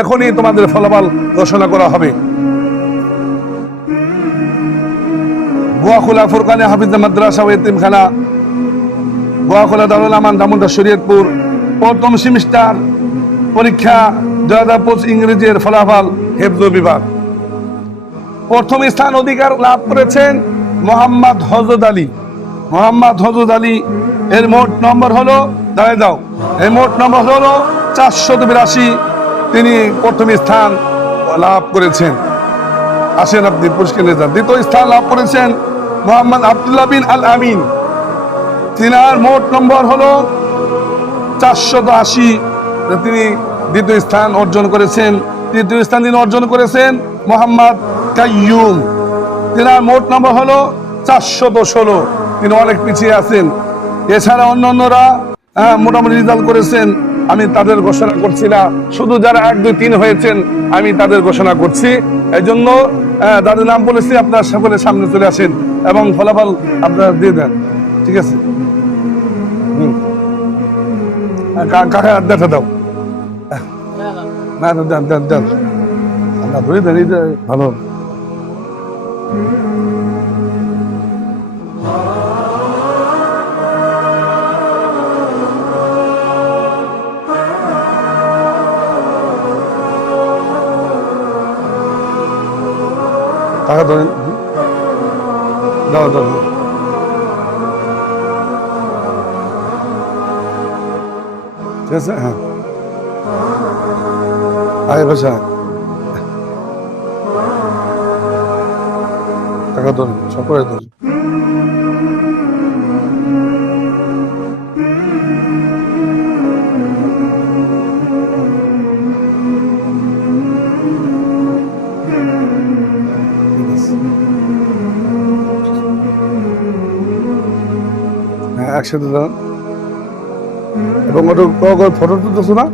এখনই তোমাদের ফলাফল ঘোষণা করা হবে। গোয়াখোলা, ফুরকানে, হাফিজ মাদ্রাসা ও এতিমখানা, গোয়াখোলা, দারুল আমান, দামোদর শরীয়তপুর, প্রথম সেমিস্টার পরীক্ষা, দুই হাজার পঁচিশ ইংরেজির ফলাফল হেফজ বিভাগ। প্রথম স্থান অধিকার লাভ করেছেন মোহাম্মদ হজরত আলী। মোহাম্মদ হজরত আলী, এর মোট নম্বর হলো, দাঁড়ায় দাও এই মোট নম্বর হলো চারশত বিরাশি। তিনি প্রথম স্থান লাভ করেছেন। আসেন আপনি, পুরস্কার নিয়ে যান। দ্বিতীয় স্থান লাভ করেছেন মোহাম্মদ আবদুল্লাহ বিন আল আমিন তিনার মোট নম্বর হলো চারশত আশি। তিনি দ্বিতীয় স্থান অর্জন করেছেন। তৃতীয় স্থান তিনি অর্জন করেছেন মোহাম্মদ কাইয়ুম। তিনার মোট নম্বর হলো চারশত ষোলো। তিনি অনেক পিছিয়ে আছেন। এছাড়া অন্য অন্যরা মোটামুটি রেজাল্ট করেছেন। আমি তাদের ঘোষণা করছি না। শুধু যারা এক দুই তিন হয়েছেন আমি তাদের ঘোষণা করছি। এই জন্য যাদের নাম বলেছি আপনার সকলের সামনে চলে আসেন এবং ফলাফল আপনারা দিয়ে দেন। ঠিক আছে? হুম। দেখা দাও? না না, ভালো। টাকা ধরেন। দাও দাও। ঠিক আছে? হ্যাঁ। আগে পয়সা। টাকা ধরেন সব করে ধরুন। একসাথে দাঁড়ান। এবং ওটা ফটো তুলতেছো না?